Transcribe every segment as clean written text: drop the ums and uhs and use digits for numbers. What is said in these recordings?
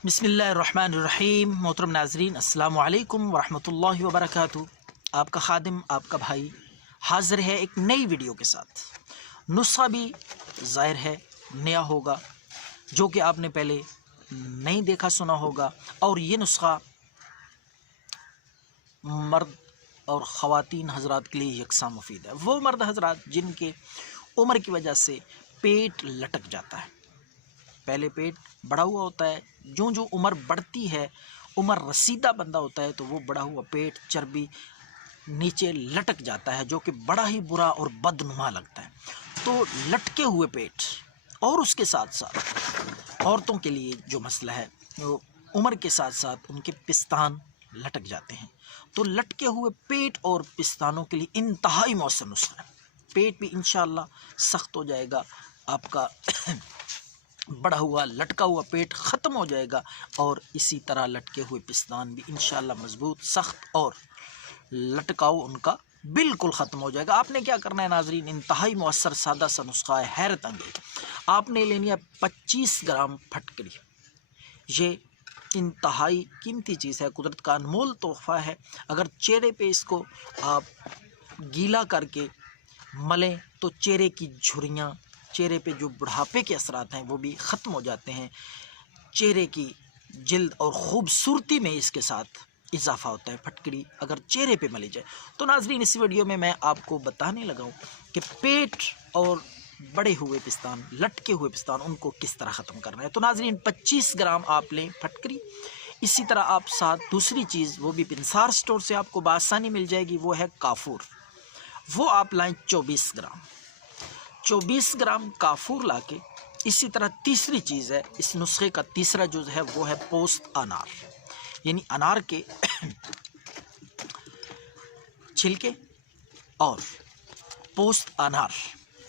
बिस्मिल्लाहिर्रहमानिर्रहीम। मोहतरम नाजरीन, अस्सलाम वालेकुम वरहमतुल्लाहि वबरकातुहू। आपका खादिम, आपका भाई हाजिर है एक नई वीडियो के साथ। नुस्खा भी ज़ाहिर है नया होगा, जो कि आपने पहले नहीं देखा सुना होगा। और ये नुस्खा मर्द और ख़वातीन हजरात के लिए यकसा मुफीद है। वो मर्द हजरात जिनके उम्र की वजह से पेट लटक जाता है, पहले पेट बढ़ा हुआ होता है, जो जो उम्र बढ़ती है, उम्र रसीदा बंदा होता है तो वो बढ़ा हुआ पेट चर्बी नीचे लटक जाता है, जो कि बड़ा ही बुरा और बदनुमा लगता है। तो लटके हुए पेट और उसके साथ साथ औरतों के लिए जो मसला है, वो उम्र के साथ साथ उनके पिस्तान लटक जाते हैं। तो लटके हुए पेट और पिस्तानों के लिए इंतहाई मौसम नुस्खा है। पेट भी इंशाअल्लाह सख्त हो जाएगा, आपका बढ़ा हुआ लटका हुआ पेट ख़त्म हो जाएगा, और इसी तरह लटके हुए पिस्तान भी इंशाअल्लाह मजबूत सख्त और लटकाव उनका बिल्कुल ख़त्म हो जाएगा। आपने क्या करना है नाजरीन, इंतहाई मौसर सादा सा नुस्खा है, हैरत अंगेज। आपने लेनी है 25 ग्राम फटकरी। ये इंतहाई कीमती चीज़ है, कुदरत का अनमोल तोहफ़ा है। अगर चेहरे पे इसको आप गीला करके मलें तो चेहरे की झुर्रियाँ, चेहरे पे जो बुढ़ापे के असरात हैं वो भी ख़त्म हो जाते हैं। चेहरे की जिल्द और ख़ूबसूरती में इसके साथ इजाफ़ा होता है। फटकरी अगर चेहरे पे मली जाए तो नाजरीन, इस वीडियो में मैं आपको बताने लगा हूँ कि पेट और बड़े हुए पिस्तान, लटके हुए पिस्तान, उनको किस तरह ख़त्म करना है। तो नाजरीन, 25 ग्राम आप लें फटकरी। इसी तरह आप साथ दूसरी चीज़, वो भी पिंसार स्टोर से आपको बआसानी मिल जाएगी, वो है काफूर। वो आप लाएँ 24 ग्राम। 24 ग्राम काफूर लाके, इसी तरह तीसरी चीज़ है, इस नुस्खे का तीसरा जुज़ है, वो है पोस्त अनार, यानी अनार के छिलके और पोस्त अनार।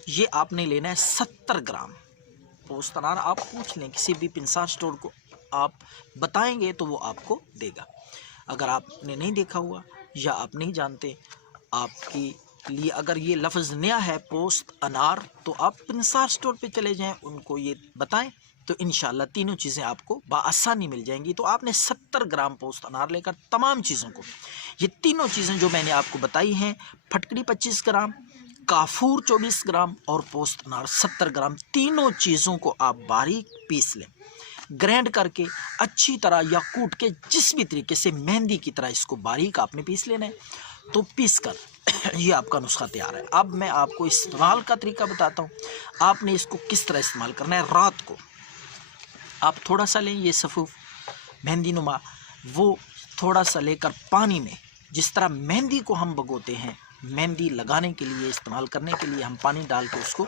ये आपने लेना है 70 ग्राम। पोस्त अनार आप पूछ लें किसी भी पिंसार स्टोर को, आप बताएंगे तो वो आपको देगा। अगर आपने नहीं देखा हुआ या आप नहीं जानते, आपके लिए अगर ये लफ्ज़ नया है पोस्त अनार, तो आप पिंसार स्टोर पे चले जाएं, उनको ये बताएं तो इंशाल्लाह तीनों चीज़ें आपको बआसानी मिल जाएंगी। तो आपने 70 ग्राम पोस्त अनार लेकर तमाम चीज़ों को, ये तीनों चीज़ें जो मैंने आपको बताई हैं, फटकरी 25 ग्राम, काफूर 24 ग्राम और पोस्त अनार 70 ग्राम, तीनों चीज़ों को आप बारीक पीस लें, ग्राइंड करके अच्छी तरह या कूट के, जिस भी तरीके से मेहंदी की तरह इसको बारीक आपने पीस लेना है। तो पीस कर ये आपका नुस्खा तैयार है। अब मैं आपको इस्तेमाल का तरीका बताता हूँ। आपने इसको किस तरह इस्तेमाल करना है। रात को आप थोड़ा सा लें, ये सफ़ूफ मेहंदी नुमा, वो थोड़ा सा लेकर पानी में, जिस तरह मेहंदी को हम भगोते हैं, मेहंदी लगाने के लिए, इस्तेमाल करने के लिए हम पानी डाल के उसको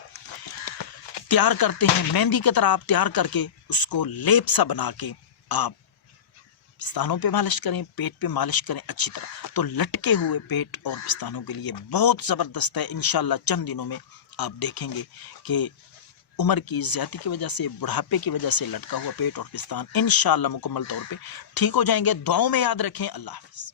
तैयार करते हैं, मेहंदी की तरह आप तैयार करके उसको लेप सा बना के आप पिस्तानों पे मालिश करें, पेट पे मालिश करें अच्छी तरह। तो लटके हुए पेट और पिस्तानों के लिए बहुत ज़बरदस्त है। इंशाल्लाह चंद दिनों में आप देखेंगे कि उम्र की ज़्यादती की वजह से, बुढ़ापे की वजह से लटका हुआ पेट और पिस्तान इंशाल्लाह मुकम्मल तौर पे ठीक हो जाएंगे। दुआओं में याद रखें। अल्लाह हाफ़िज़।